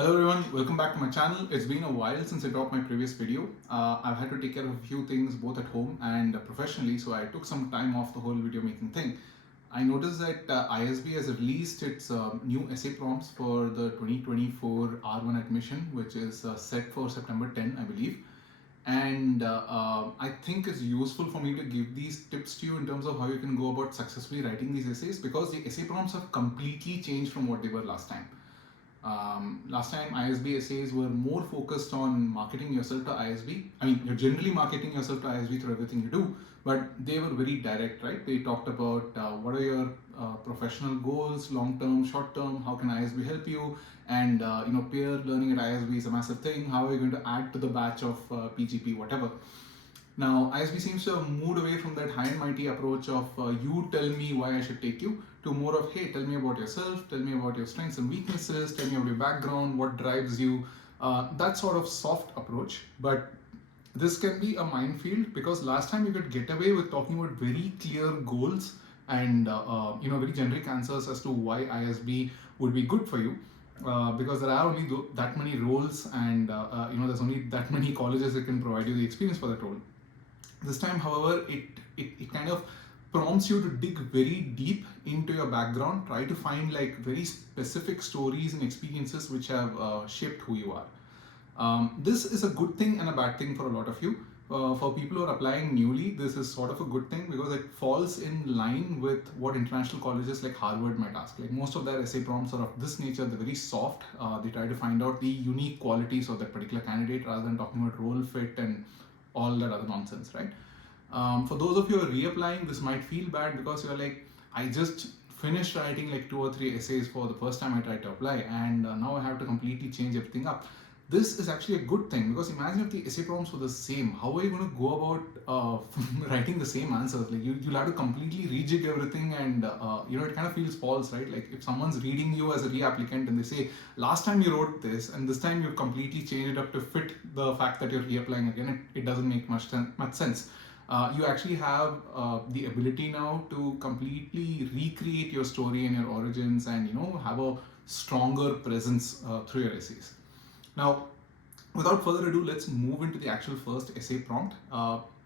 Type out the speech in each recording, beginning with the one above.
Hello everyone, welcome back to my channel. It's been a while since I dropped my previous video. I've had to take care of a few things both at home and professionally, so I took some time off the whole video making thing. I noticed that ISB has released its new essay prompts for the 2024 R1 admission, which is set for September 10, I believe. And I think it's useful for me to give these tips to you in terms of how you can go about successfully writing these essays, because the essay prompts have completely changed from what they were last time. Last time ISB essays were more focused on marketing yourself to ISB. I mean, you're generally marketing yourself to ISB through everything you do, but they were very direct, right? They talked about what are your professional goals, long term, short term, how can ISB help you, and peer learning at ISB is a massive thing. How are you going to add to the batch of PGP, whatever. Now, ISB seems to have moved away from that high and mighty approach of you tell me why I should take you, to more of hey, tell me about yourself, tell me about your strengths and weaknesses, tell me about your background, what drives you, that sort of soft approach. But this can be a minefield, because last time you could get away with talking about very clear goals and very generic answers as to why ISB would be good for you. Because there are only that many roles, and there's only that many colleges that can provide you the experience for that role. This time, however, it kind of prompts you to dig very deep into your background, try to find like very specific stories and experiences which have shaped who you are. This is a good thing and a bad thing for a lot of you. For people who are applying newly, this is sort of a good thing because it falls in line with what international colleges like Harvard might ask. Like most of their essay prompts are of this nature, they're very soft. They try to find out the unique qualities of that particular candidate rather than talking about role fit and all that other nonsense, right? For those of you who are reapplying, this might feel bad because you're like, I just finished writing like 2 or 3 essays for the first time I tried to apply, and now I have to completely change everything up. This is actually a good thing, because imagine if the essay prompts were the same. How are you going to go about writing the same answers? Like you'll have to completely rejig everything, and it kind of feels false, right? Like if someone's reading you as a reapplicant and they say, last time you wrote this and this time you've completely changed it up to fit the fact that you're reapplying again, it doesn't make much sense. You actually have the ability now to completely recreate your story and your origins, and have a stronger presence through your essays. Now, without further ado, let's move into the actual first essay prompt.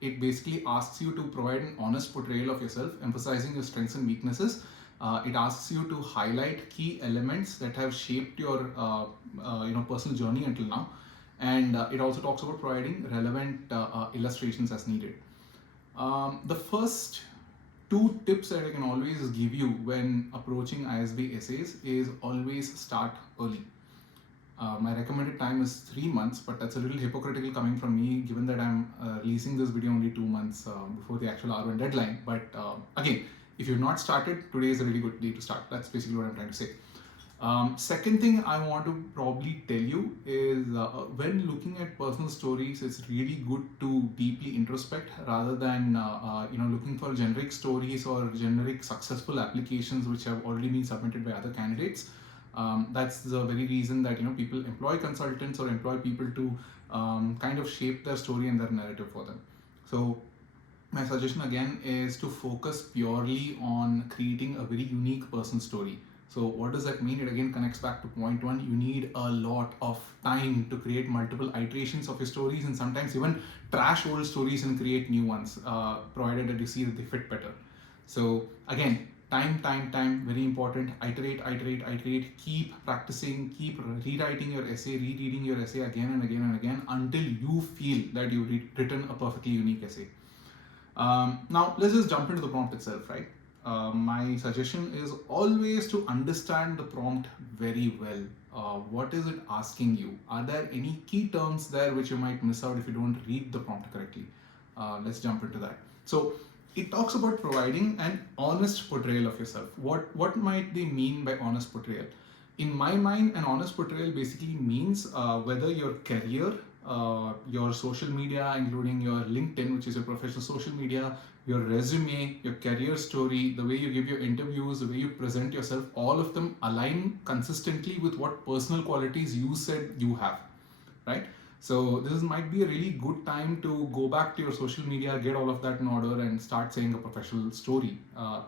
It basically asks you to provide an honest portrayal of yourself, emphasizing your strengths and weaknesses. It asks you to highlight key elements that have shaped your personal journey until now, and it also talks about providing relevant illustrations as needed. The first 2 tips that I can always give you when approaching ISB essays is always start early. My recommended time is 3 months, but that's a little hypocritical coming from me given that I'm releasing this video only 2 months before the actual R1 deadline. But again, if you've not started, today is a really good day to start. That's basically what I'm trying to say. Second thing I want to probably tell you is when looking at personal stories, it's really good to deeply introspect rather than looking for generic stories or generic successful applications which have already been submitted by other candidates. That's the very reason that people employ consultants or employ people to kind of shape their story and their narrative for them. So my suggestion again is to focus purely on creating a very unique person story. So what does that mean? It again connects back to point 1. You need a lot of time to create multiple iterations of your stories, and sometimes even trash old stories and create new ones, provided that you see that they fit better. So again, time, very important. Iterate, keep practicing, keep rewriting your essay, rereading your essay again and again and again until you feel that you've written a perfectly unique essay. Now let's just jump into the prompt itself, right? My suggestion is always to understand the prompt very well. What is it asking you? Are there any key terms there which you might miss out if you don't read the prompt correctly? Let's jump into that. So it talks about providing an honest portrayal of yourself. What might they mean by honest portrayal? In my mind, an honest portrayal basically means whether your career, your social media, including your LinkedIn, which is your professional social media, your resume, your career story, the way you give your interviews, the way you present yourself, all of them align consistently with what personal qualities you said you have, right? So this might be a really good time to go back to your social media, get all of that in order, and start saying a professional story.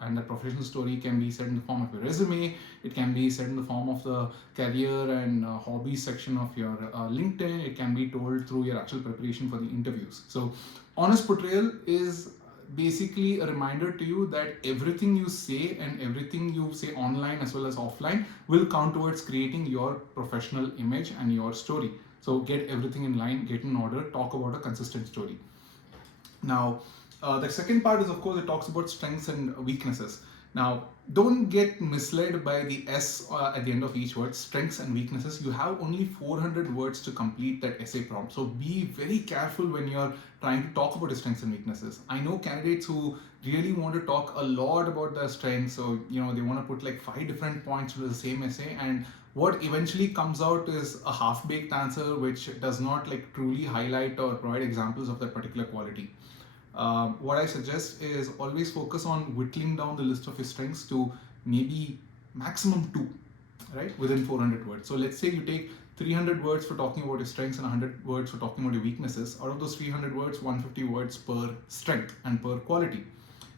And that professional story can be said in the form of your resume. It can be said in the form of the career and hobbies section of your LinkedIn. It can be told through your actual preparation for the interviews. So honest portrayal is basically a reminder to you that everything you say and everything you say online as well as offline will count towards creating your professional image and your story. So get everything in line, get in order, talk about a consistent story. Now, the second part is, of course, it talks about strengths and weaknesses. Now, don't get misled by the S at the end of each word, strengths and weaknesses. You have only 400 words to complete that essay prompt. So be very careful when you're trying to talk about your strengths and weaknesses. I know candidates who really want to talk a lot about their strengths. So, they want to put like 5 different points to the same essay, and what eventually comes out is a half-baked answer which does not like truly highlight or provide examples of that particular quality. What I suggest is always focus on whittling down the list of your strengths to maybe maximum 2, right, within 400 words. So let's say you take 300 words for talking about your strengths and 100 words for talking about your weaknesses. Out of those 300 words, 150 words per strength and per quality.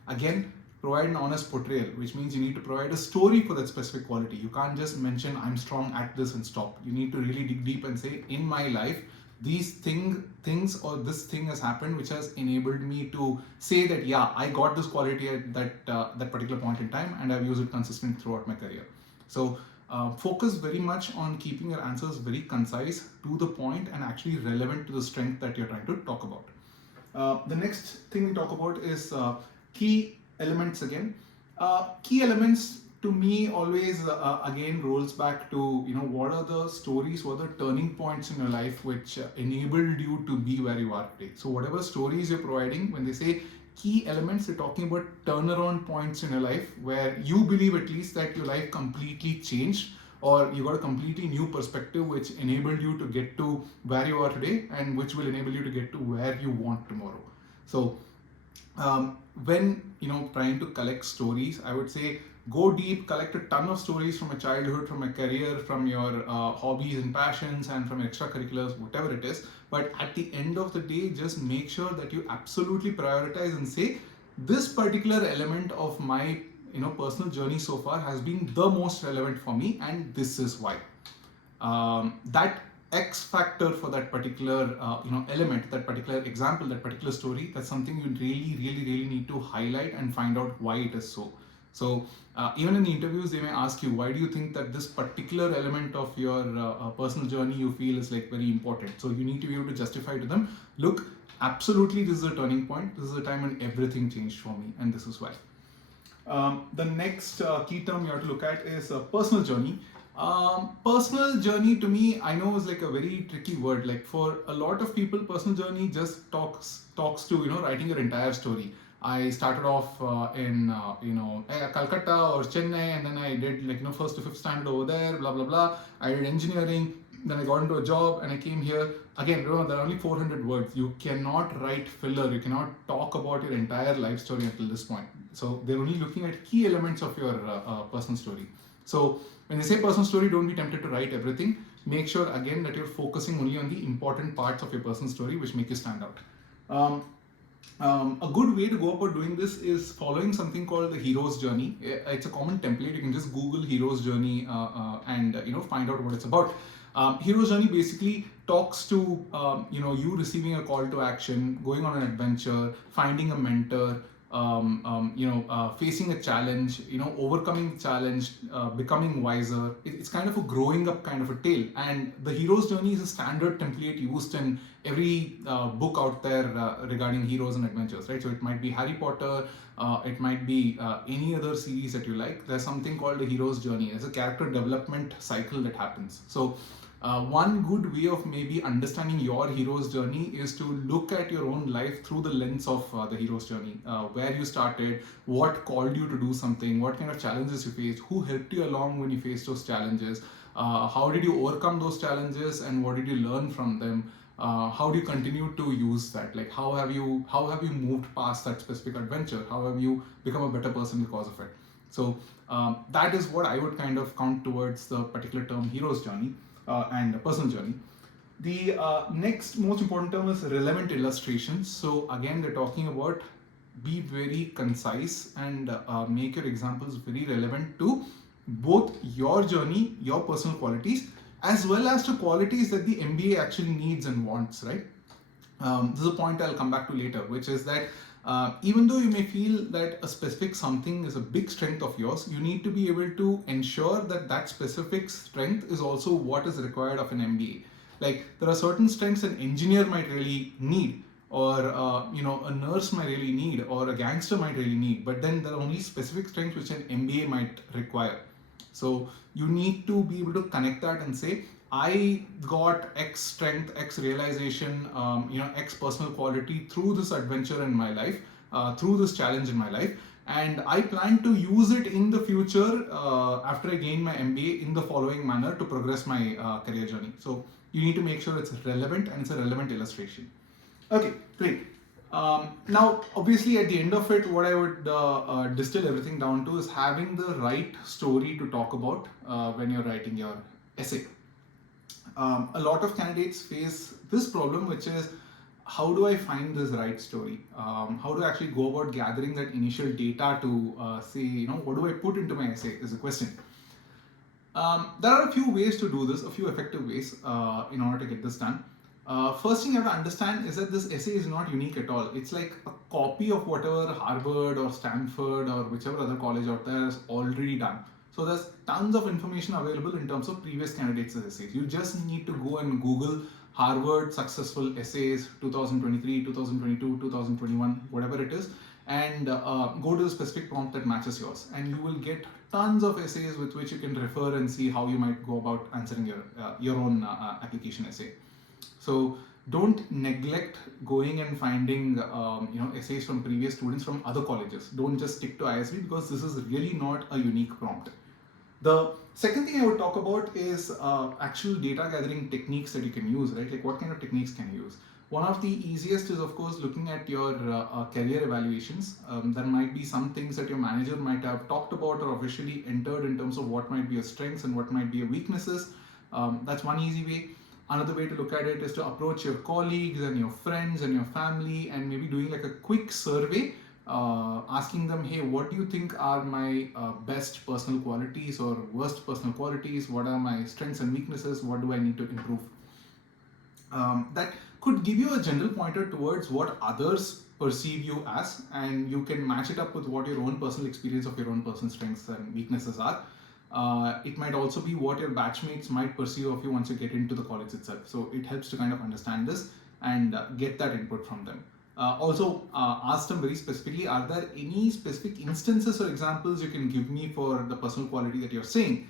Again, provide an honest portrayal, which means you need to provide a story for that specific quality. You can't just mention I'm strong at this and stop. You need to really dig deep and say, in my life, these things or this thing has happened which has enabled me to say that yeah, I got this quality at that particular point in time, and I've used it consistently throughout my career. So focus very much on keeping your answers very concise, to the point, and actually relevant to the strength that you're trying to talk about. The next thing we talk about is key elements again. Key elements to me always again rolls back to what are the stories, what are the turning points in your life which enabled you to be where you are today. So whatever stories you're providing, when they say key elements, they're talking about turnaround points in your life where you believe at least that your life completely changed, or you got a completely new perspective which enabled you to get to where you are today, and which will enable you to get to where you want tomorrow. So when trying to collect stories, I would say go deep, collect a ton of stories from a childhood, from a career, from your hobbies and passions, and from extracurriculars, whatever it is. But at the end of the day, just make sure that you absolutely prioritize and say, this particular element of my personal journey so far has been the most relevant for me, and this is why. That X factor for that particular element, that particular example, that particular story, that's something you really need to highlight and find out why it is so. So even in the interviews, they may ask you, why do you think that this particular element of your personal journey you feel is like very important? So you need to be able to justify to them, look, absolutely this is a turning point, this is a time when everything changed for me, and this is why. The next key term you have to look at is personal journey. Personal journey to me, I know, is like a very tricky word. Like for a lot of people, personal journey just talks to writing your entire story. I started off in Calcutta or Chennai, and then I did first to fifth standard over there, blah blah blah. I did engineering, then I got into a job and I came here. Again, remember, there are only 400 words. You cannot write filler. You cannot talk about your entire life story until this point. So they're only looking at key elements of your personal story. So when they say personal story, don't be tempted to write everything. Make sure again that you're focusing only on the important parts of your personal story which make you stand out. A good way to go about doing this is following something called the hero's journey. It's a common template. You can just Google hero's journey and find out what it's about. Hero's journey basically talks to you receiving a call to action, going on an adventure, finding a mentor, facing a challenge, overcoming the challenge, becoming wiser. It's kind of a growing up kind of a tale. And the hero's journey is a standard template used in every book out there regarding heroes and adventures, right? So it might be Harry Potter, it might be any other series that you like. There's something called the hero's journey. It's a character development cycle that happens. So one good way of maybe understanding your hero's journey is to look at your own life through the lens of the hero's journey. Where you started, what called you to do something, what kind of challenges you faced, who helped you along when you faced those challenges, how did you overcome those challenges, and what did you learn from them? How do you continue to use that? Like how have you moved past that specific adventure? How have you become a better person because of it? So that is what I would kind of count towards the particular term hero's journey and personal journey. The next most important term is relevant illustrations. So again, they're talking about be very concise and make your examples very relevant to both your journey, your personal qualities, as well as to qualities that the MBA actually needs and wants, right? This is a point I'll come back to later, which is that even though you may feel that a specific something is a big strength of yours, you need to be able to ensure that that specific strength is also what is required of an MBA. Like there are certain strengths an engineer might really need, or a nurse might really need, or a gangster might really need, but then there are only specific strengths which an MBA might require. So you need to be able to connect that and say, I got X strength, X realization, X personal quality through this adventure in my life, through this challenge in my life, and I plan to use it in the future after I gain my MBA in the following manner to progress my career journey. So you need to make sure it's relevant and it's a relevant illustration. Okay, great. Now, obviously, at the end of it, what I would distill everything down to is having the right story to talk about when you're writing your essay. A lot of candidates face this problem, which is how do I find this right story? How do I actually go about gathering that initial data to say, what do I put into my essay is a question. There are a few ways to do this, a few effective ways in order to get this done. First thing you have to understand is that this essay is not unique at all. It's like a copy of whatever Harvard or Stanford or whichever other college out there has already done. So there's tons of information available in terms of previous candidates' essays. You just need to go and Google Harvard successful essays 2023, 2022, 2021, whatever it is, and go to the specific prompt that matches yours. And you will get tons of essays with which you can refer and see how you might go about answering your own application essay. So don't neglect going and finding essays from previous students from other colleges. Don't just stick to ISB because this is really not a unique prompt. The second thing I would talk about is actual data gathering techniques that you can use, right? Like what kind of techniques can you use? One of the easiest is, of course, looking at your career evaluations. There might be some things that your manager might have talked about or officially entered in terms of what might be your strengths and what might be your weaknesses. That's one easy way. Another way to look at it is to approach your colleagues and your friends and your family and maybe doing like a quick survey, asking them, hey, what do you think are my best personal qualities or worst personal qualities? What are my strengths and weaknesses? What do I need to improve? That could give you a general pointer towards what others perceive you as, and you can match it up with what your own personal experience of your own personal strengths and weaknesses are. It might also be what your batchmates might perceive of you once you get into the college itself. So it helps to kind of understand this and get that input from them. Also, ask them very specifically, are there any specific instances or examples you can give me for the personal quality that you're saying?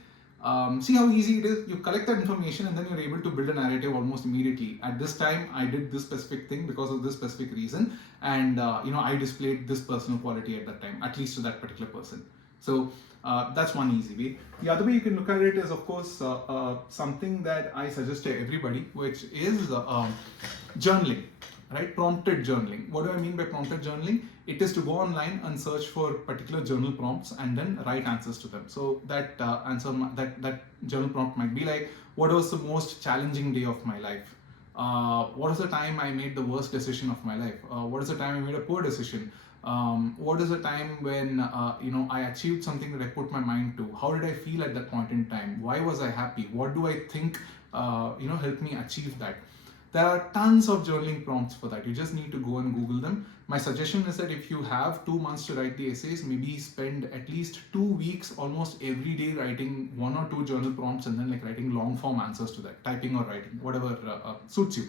See how easy it is. You collect that information and then you're able to build a narrative almost immediately. At this time, I did this specific thing because of this specific reason, and I displayed this personal quality at that time, at least to that particular person. So that's one easy way. The other way you can look at it is, of course, something that I suggest to everybody, which is journaling, right? Prompted journaling. What do I mean by prompted journaling? It is to go online and search for particular journal prompts and then write answers to them. So that that journal prompt might be like, what was the most challenging day of my life? What is the time I made the worst decision of my life? What is the time I made a poor decision? What is the time when I achieved something that I put my mind to? How did I feel at that point in time? Why was I happy? What do I think helped me achieve that? There are tons of journaling prompts for that. You just need to go and Google them. My suggestion is that if you have 2 months to write the essays, maybe spend at least 2 weeks almost every day writing 1 or 2 journal prompts and then like writing long form answers to that, typing or writing, whatever suits you.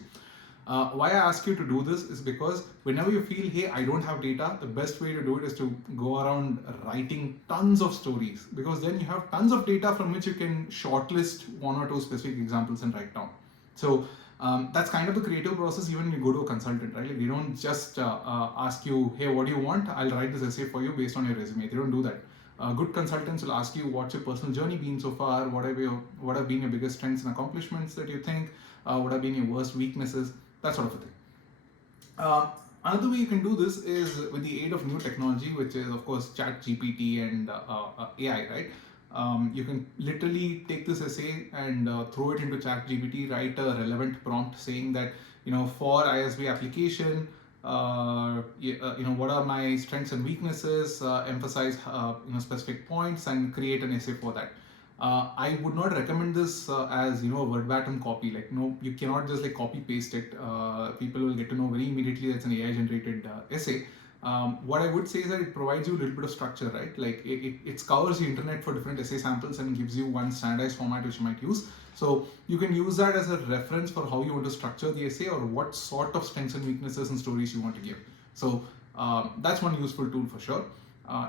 Why I ask you to do this is because whenever you feel, hey, I don't have data, the best way to do it is to go around writing tons of stories, because then you have tons of data from which you can shortlist 1 or 2 specific examples and write down. So that's kind of the creative process even when you go to a consultant, right? Like they don't just ask you, hey, what do you want? I'll write this essay for you based on your resume. They don't do that. Good consultants will ask you, what's your personal journey been so far? What have been your biggest strengths and accomplishments that you think? What have been your worst weaknesses? That sort of a thing. Another way you can do this is with the aid of new technology, which is of course ChatGPT and AI, right? You can literally take this essay and throw it into ChatGPT, write a relevant prompt saying that, for ISB application, what are my strengths and weaknesses, emphasize, specific points, and create an essay for that. I would not recommend this as a verbatim copy. Like, no, you cannot just like copy paste it. People will get to know very immediately that's an AI generated essay. What I would say is that it provides you a little bit of structure, right? Like it scours the internet for different essay samples and gives you one standardized format which you might use. So you can use that as a reference for how you want to structure the essay or what sort of strengths and weaknesses and stories you want to give. So that's one useful tool for sure.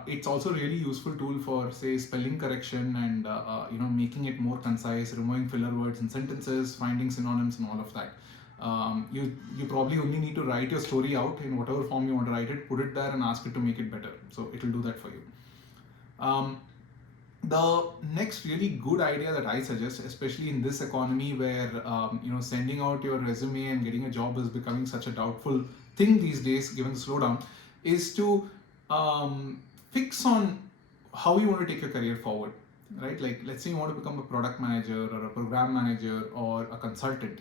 It's also a really useful tool for, say, spelling correction and making it more concise, removing filler words in sentences, finding synonyms and all of that. You probably only need to write your story out in whatever form you want to write it, put it there and ask it to make it better. So it will do that for you. The next really good idea that I suggest, especially in this economy where sending out your resume and getting a job is becoming such a doubtful thing these days, given the slowdown, is to fix on how you want to take your career forward, right? Like, let's say you want to become a product manager or a program manager or a consultant.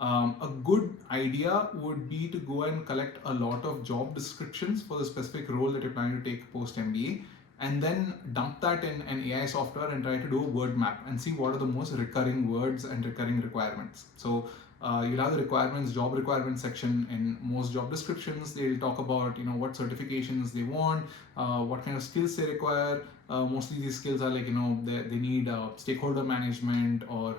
A good idea would be to go and collect a lot of job descriptions for the specific role that you're planning to take post MBA, and then dump that in an AI software and try to do a word map and see what are the most recurring words and recurring requirements. So you'll have the job requirements section in most job descriptions. They'll talk about what certifications they want, what kind of skills they require. Mostly these skills are like they need stakeholder management or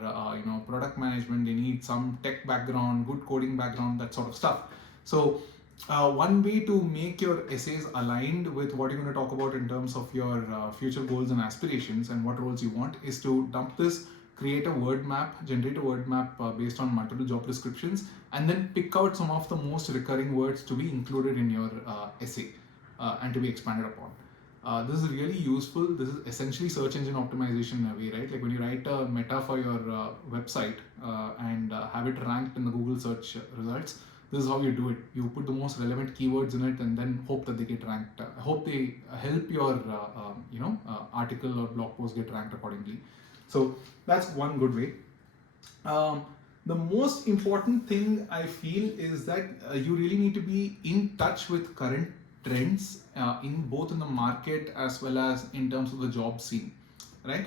product management. They need some tech background, good coding background, that sort of stuff. So one way to make your essays aligned with what you're going to talk about in terms of your future goals and aspirations and what roles you want is to dump this, create a word map, generate a word map based on multiple job descriptions, and then pick out some of the most recurring words to be included in your essay and to be expanded upon. This is really useful. This is essentially search engine optimization in a way, right? Like when you write a meta for your website and have it ranked in the Google search results, this is how you do it. You put the most relevant keywords in it and then hope that they get ranked. Hope they help your article or blog post get ranked accordingly. So that's one good way. The most important thing I feel is that you really need to be in touch with current trends in both in the market as well as in terms of the job scene, right?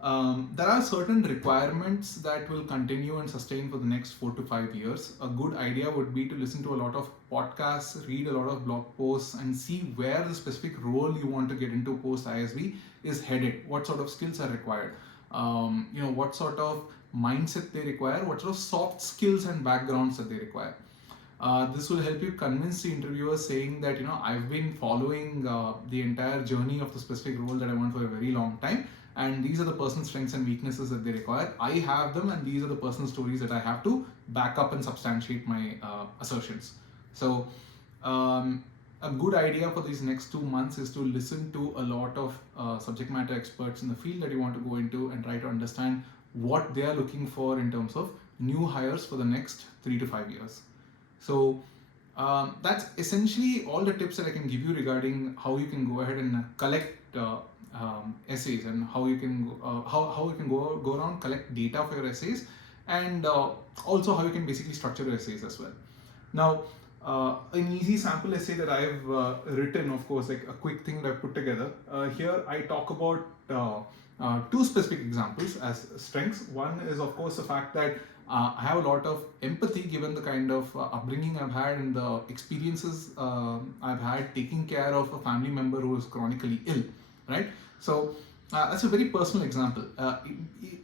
There are certain requirements that will continue and sustain for the next 4 to 5 years. A good idea would be to listen to a lot of podcasts, read a lot of blog posts, and see where the specific role you want to get into post ISB is headed, what sort of skills are required, what sort of mindset they require, what sort of soft skills and backgrounds that they require. This will help you convince the interviewer saying that I've been following the entire journey of the specific role that I want for a very long time, and these are the personal strengths and weaknesses that they require. I have them, and these are the personal stories that I have to back up and substantiate my assertions. So a good idea for these next 2 months is to listen to a lot of subject matter experts in the field that you want to go into and try to understand what they are looking for in terms of new hires for the next 3 to 5 years. So that's essentially all the tips that I can give you regarding how you can go ahead and collect essays and how you can how you can go around, collect data for your essays, and also how you can basically structure your essays as well. Now, an easy sample essay that I've written, of course, like a quick thing that I've put together. Here I talk about two specific examples as strengths. One is, of course, the fact that I have a lot of empathy given the kind of upbringing I've had and the experiences I've had taking care of a family member who is chronically ill, right? So that's a very personal example.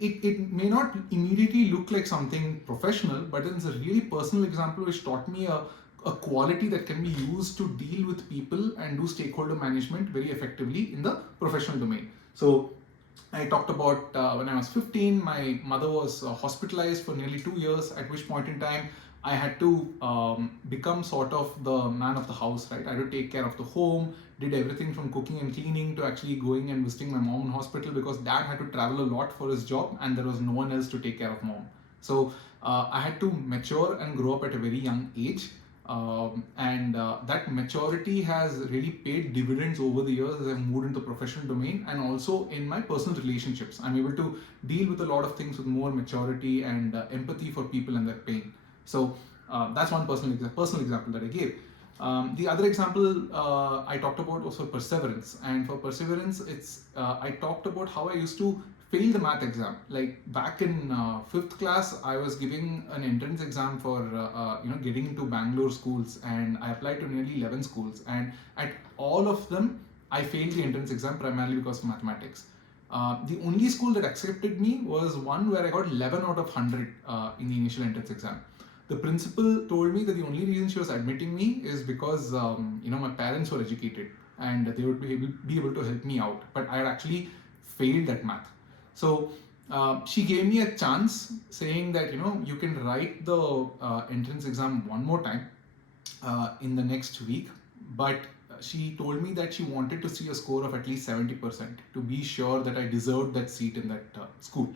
It may not immediately look like something professional, but it's a really personal example which taught me a quality that can be used to deal with people and do stakeholder management very effectively in the professional domain. So I talked about when I was 15, my mother was hospitalized for nearly 2 years, at which point in time I had to become sort of the man of the house, right? I had to take care of the home, did everything from cooking and cleaning to actually going and visiting my mom in hospital because dad had to travel a lot for his job and there was no one else to take care of mom. So I had to mature and grow up at a very young age. That maturity has really paid dividends over the years as I've moved into the professional domain, and also in my personal relationships. I'm able to deal with a lot of things with more maturity and empathy for people and their pain. So that's one personal example that I gave. The other example I talked about was for perseverance, and for perseverance, I talked about how I used to fail the math exam. Like back in fifth class, I was giving an entrance exam for getting into Bangalore schools, and I applied to nearly 11 schools, and at all of them, I failed the entrance exam primarily because of mathematics. The only school that accepted me was one where I got 11 out of 100 in the initial entrance exam. The principal told me that the only reason she was admitting me is because my parents were educated and they would be able to help me out. But I had actually failed at math. So she gave me a chance, saying that you can write the entrance exam one more time in the next week, but she told me that she wanted to see a score of at least 70% to be sure that I deserved that seat in that school.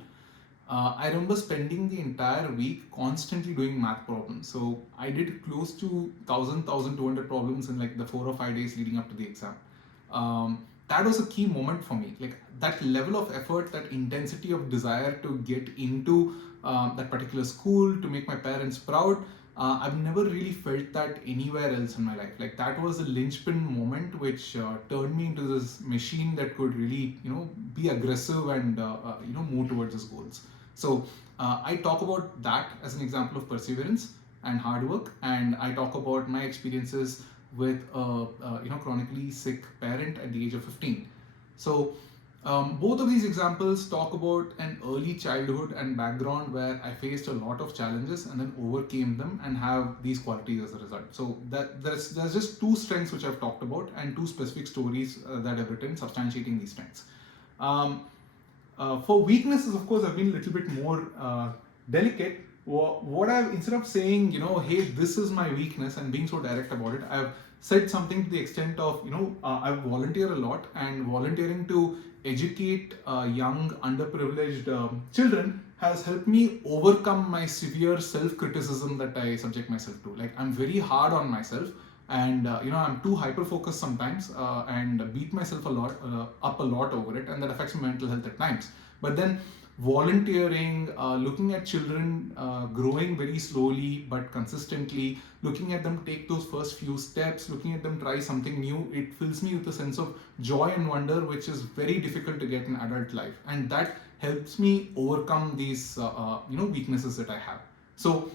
I remember spending the entire week constantly doing math problems. So I did close to 1,200 problems in like the 4 or 5 days leading up to the exam. That was a key moment for me. Like that level of effort, that intensity of desire to get into that particular school, to make my parents proud. I've never really felt that anywhere else in my life. Like that was a linchpin moment which turned me into this machine that could really, be aggressive and move towards its goals. So I talk about that as an example of perseverance and hard work, and I talk about my experiences with a chronically sick parent at the age of 15. So both of these examples talk about an early childhood and background where I faced a lot of challenges and then overcame them and have these qualities as a result. So there's just two strengths which I've talked about and two specific stories that I've written substantiating these strengths. For weaknesses, of course, I've been a little bit more delicate. What I've, instead of saying, hey, this is my weakness and being so direct about it, I've said something to the extent of, I volunteer a lot, and volunteering to educate young, underprivileged children has helped me overcome my severe self-criticism that I subject myself to. Like, I'm very hard on myself, and I'm too hyper focused sometimes, and beat myself up a lot over it, and that affects my mental health at times. But then volunteering, looking at children growing very slowly but consistently, looking at them take those first few steps, looking at them try something new, it fills me with a sense of joy and wonder which is very difficult to get in adult life, and that helps me overcome these weaknesses that I have. So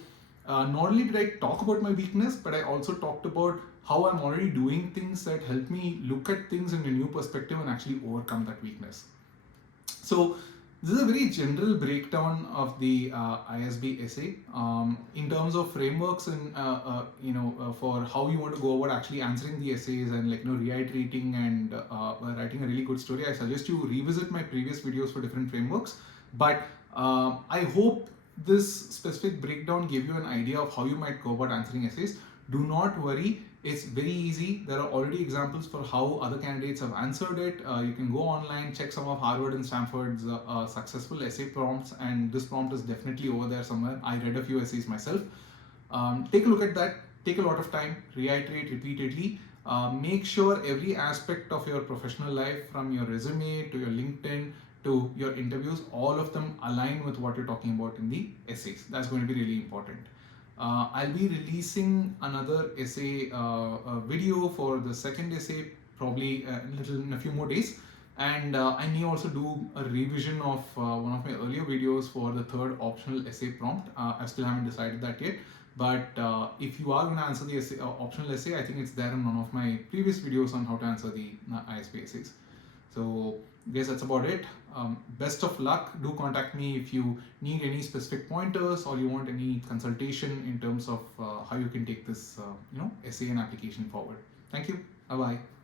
not only did I talk about my weakness, but I also talked about how I'm already doing things that help me look at things in a new perspective and actually overcome that weakness. So this is a very general breakdown of the ISB essay in terms of frameworks and for how you want to go about actually answering the essays and reiterating and writing a really good story. I suggest you revisit my previous videos for different frameworks. But I hope this specific breakdown gave you an idea of how you might go about answering essays. Do not worry, it's very easy. There are already examples for how other candidates have answered it. You can go online, check some of Harvard and Stanford's successful essay prompts, and this prompt is definitely over there somewhere. I read a few essays myself. Take a look at that, take a lot of time, reiterate repeatedly. Make sure every aspect of your professional life, from your resume to your LinkedIn to your interviews, all of them align with what you're talking about in the essays. That's going to be really important. I'll be releasing another essay video for the second essay probably in a few more days, and I may also do a revision of one of my earlier videos for the third optional essay prompt. I still haven't decided that yet, but if you are going to answer the essay, optional essay, I think it's there in one of my previous videos on how to answer the ISB essays. So I guess that's about it. Best of luck. Do contact me if you need any specific pointers or you want any consultation in terms of how you can take this essay and application forward. Thank you. Bye bye.